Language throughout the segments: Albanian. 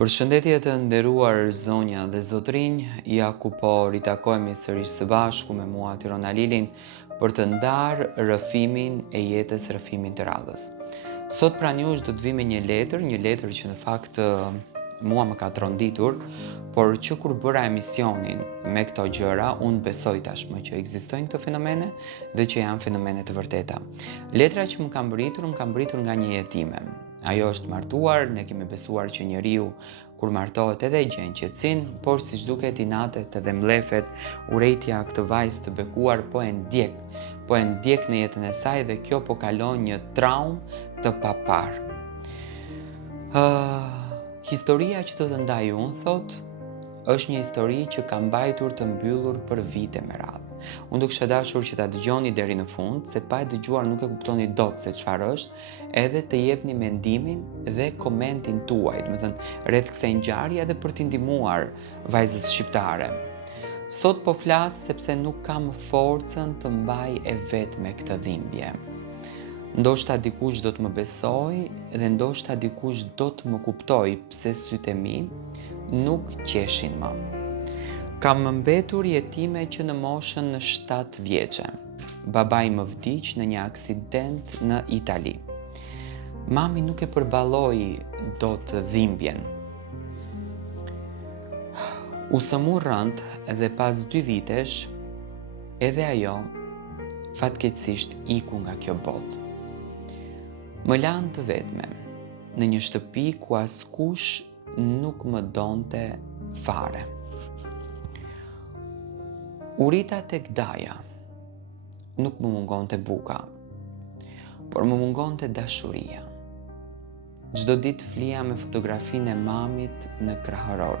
Përshëndetje të nderuar zonja dhe zotrinj, ja ku po ritakojmë sërish së bashku me mua Tirona Lilin për të ndarë rrëfimin e jetës, rrëfimin të radhës. Sot pranë jush do të vi me një letër që në fakt mua më ka tronditur, por që kur bëra emisionin me këto gjëra, unë besoj tashmë që ekzistojnë këto fenomene dhe që janë fenomene të vërteta. Letra që më kam britur nga një jetime. Ajo është martuar, ne kemi besuar që njeriu kur martohet edhe gjen qetësin, por siç duket i natet edhe mlefet, urrejtja këtë vajzë të bekuar po e ndjek në jetën e saj dhe kjo po kalon një traumë të papar. Historia që do të ndaj unë, thot, është një histori që ka mbajtur të mbyllur për vite me radhë. Unë do kisha dashur që ta dëgjoni deri në fund, se pa e dëgjuar nuk e kuptoni dot se çfarë është, edhe të jepni mendimin dhe komentin tuaj, do të thënë rreth kësaj ngjarje edhe për t'i ndihmuar vajzës shqiptare. Sot po flas sepse nuk kam forcën të mbaj e vetme këtë dhimbje. Ndoshta dikush do të më besoj dhe ndoshta dikush do të më kuptoj pse sytë e mi nuk qeshin më. Kam mbetur jetime që në moshën në 7 vjeçe. Babai më vdiq në një aksident në Itali. Mami nuk e përballoi dot dhimbjen. U sëmur rënd dhe pas 2 vitesh, edhe ajo fatkeqësisht iku nga kjo botë. Më lanë të vetme, në një shtëpi ku askush nuk më donte fare. U rita tek daja, nuk më mungonte buka, por më mungonte dashuria. Çdo ditë flija me fotografinë e mamit në krahëror.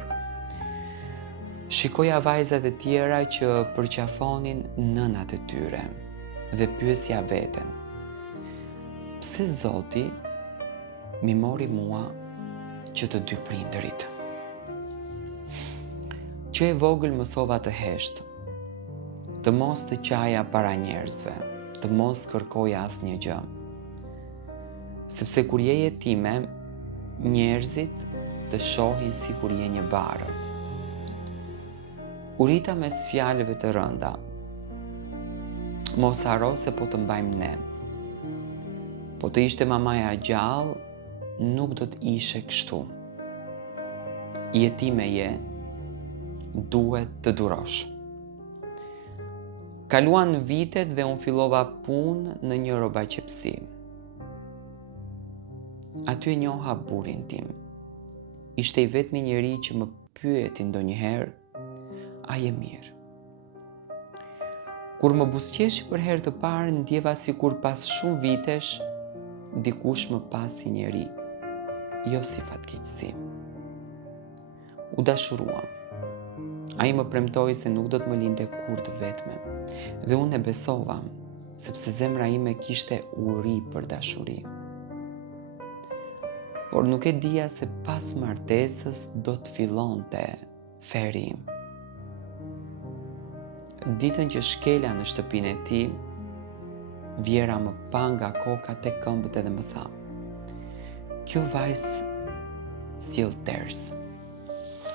Shikoja vajzat e tjera që përqafonin nënat e tyre dhe pyesja veten. Pse Zoti mi mori mua që të 2 prindërit? Që e vogël mësova të heshtë, të mos të qaja para njerëzve, të mos kërkoja asnjë gjë. Sepse kur je jetime, njerëzit të shohin si kur je një barë. U rita mes fjalëve të rënda. Mos haro se po të mbajmë ne. Po të ishte mamaja gjallë, nuk do të ishe kështu. Jetime je, duhet të durosh. Kaluan vitet dhe unë fillova punë në një robaqepsi. Aty e njoha burrin tim. Ishte i vetmi njeri që më pyeti ndonjëherë, a je mirë? Kur më buzëqeshi për herë të parë, ndjeva sikur pas shumë vitesh dikush më pas si njeri, jo si fatkeqësi. U dashuruam. Ai më premtoi se nuk do të më linte kurrë të vetme, dhe unë e besova, sepse zemra ime kishte uri për dashuri. Por nuk e dija se pas martesës do të fillonte feri im. Ditën që shkela në shtëpinë e tij, Vjera më pa nga koka te këmbët edhe më tha: "Kjo vajzë sjell ters.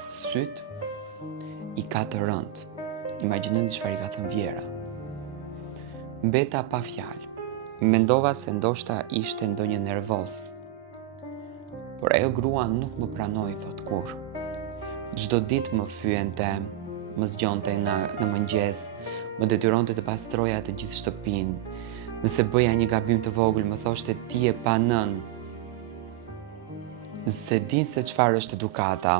Syt i ka të rënd." Imagjinoni çfarë i ka thënë Vjera. Mbeta pa fjalë. Mendova se ndoshta ishte ndonjë nervoz. Por ajo grua nuk më pranoi, thot kur. Çdo ditë më fyente, më zgjonte në mëngjes, më detyronte të pastroja të gjithë shtëpinë. Nëse bëja një gabim të vogël, më thoshte ti e pa nën. Se din se çfarë është edukata.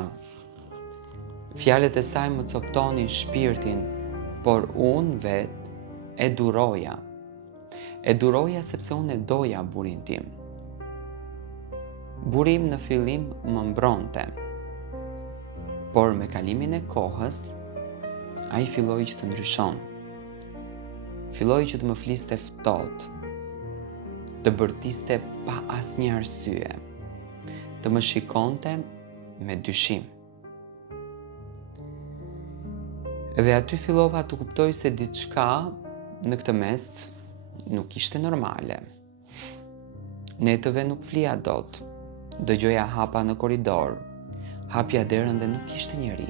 Fjalët e saj më coptonin shpirtin, por unë vet e duroja. E duroja sepse unë e doja burrin tim. Burri im në fillim më mbronte, por me kalimin e kohës, ai filloi që të ndryshon. Filloi që të më fliste ftohtë, të bërtiste pa asnjë arsye, të më shikonte me dyshim. Dhe aty fillova të kuptoj se diçka në këtë mes nuk ishte normale. Netëve nuk flija dot, dëgjoja hapa në korridor, Hapja derën dhe nuk ishte njeri.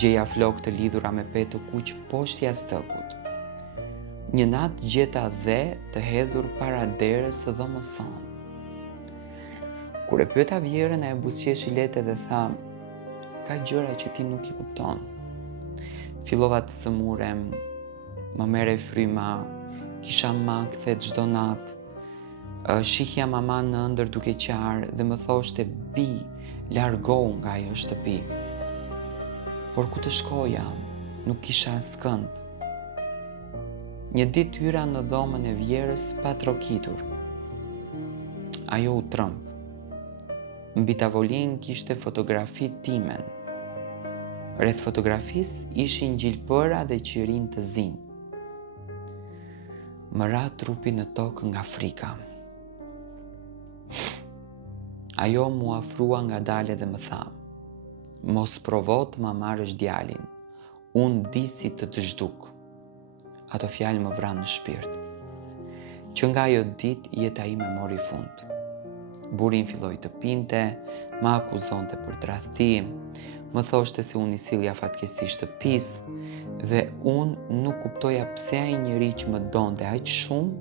Gjeja flokë të lidhura me petë të kuq poshtë jastëkut. Një natë gjeta dhe të hedhur para derës së dhomës sonë. Kur e pyeta vjerën, e buzëqeshi lehtë dhe tha: "Ka gjëra që ti nuk i kupton." Fillova të sëmurem, më mere fryma, kisha makthe çdo natë. Shihja mama në ëndër duke qarë dhe më thoshte: "Bi, largohu nga ajo shtëpi." Por ku të shkoja, nuk kisha askënd. Një ditë hyra në dhomën e vjerës pa trokitur. Ajo u trëmb. Mbi tavolinë kishte fotografi timen. Rreth fotografisë ishin gjilpëra dhe qirin të zinj. Më ra trupi në tokë nga frika. Ajo mu afrua ngadalë dhe më tha: "Mos provo të ma marrësh djalin. Unë di si të zhduk." Ato fjalë më vranë në shpirt. Që nga ajo ditë jeta ime mori fund. Burin filloi të pinte, më akuzonte për tradhti, më thoshte se unë i sillja fatkeqësi shtëpisë dhe unë nuk kuptoja pse ai njeri që më donte aq shumë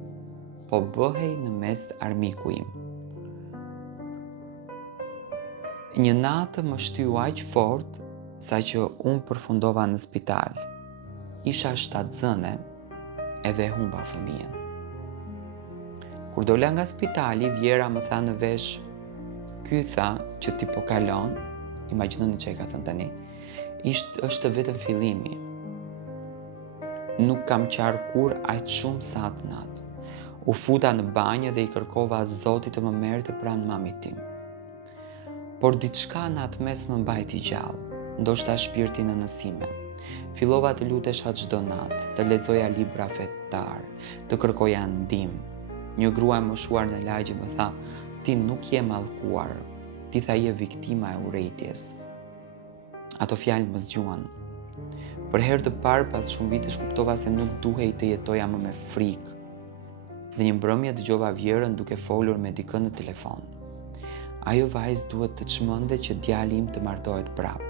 po bëhej në mes armiku im. Një natë më shtyu aq fort sa që unë përfundova në spital. Isha 7 zëne edhe humba fëmijën. Kur dola nga spitali, Vjera më tha në vesh: "Ky tha që ti po kalon, imagjinoni që e ka thënë tani, është vetëm fillimi. Nuk kam qarë kur aq shumë sa atë natë. U futa në banjë dhe i kërkova Zotit të më merrte pranë mamit tim. Por diçka në atë mes më mbajti gjallë, ndoshta shpirti në nësime. Fillova të lutesha çdo natë, të lexoja libra fetar, të kërkoja ndihmë. Një grua e moshuar në lagje më tha: "Ti nuk je mallkuar, ti tha je viktima e urrejtjes." Ato fjalë më zgjuan. Për herë të parë pas shumë vitesh kuptova se nuk duhej të jetoja më me frikë. Dhe një mbrëmje dëgjova Vjerën duke folur me dikë në telefon. Ajo vajzë duhet të çmende që djali im të martohet prapë.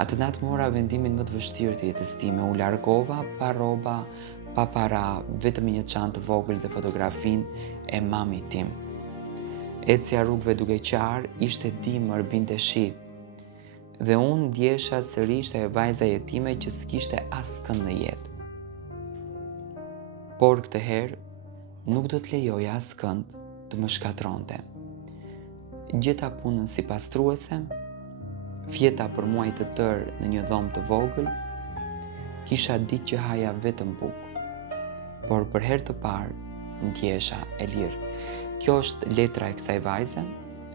Atë natë mora vendimin më të vështirë të jetës time. U largova pa rroba, pa para, vetëm një çantë të vogël dhe fotografinë e mamit tim. Ecja rrugëve duke qarë, ishte dimër, binte shi. Dhe unë ndjesha sërish ajo vajza jetime që s'kishte askënd në jetë. Por këtë herë nuk do të lejoja askënd të më shkatronte. Gjeta punën si pastruese, fjeta për muaj të tërë në një dhomë të vogël, kisha ditë që haja vetëm bukë. Por për herë të parë ndjesha e lirë. Kjo është letra e kësaj vajze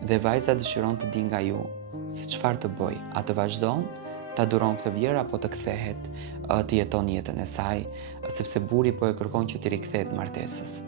dhe vajza dëshiron të di nga ju se çfarë të bëj. A të vazhdon, ta duron këtë Vjerë apo të kthehet të jeton jetën e saj, sepse burri po e kërkon që t'i rikthehet martesës.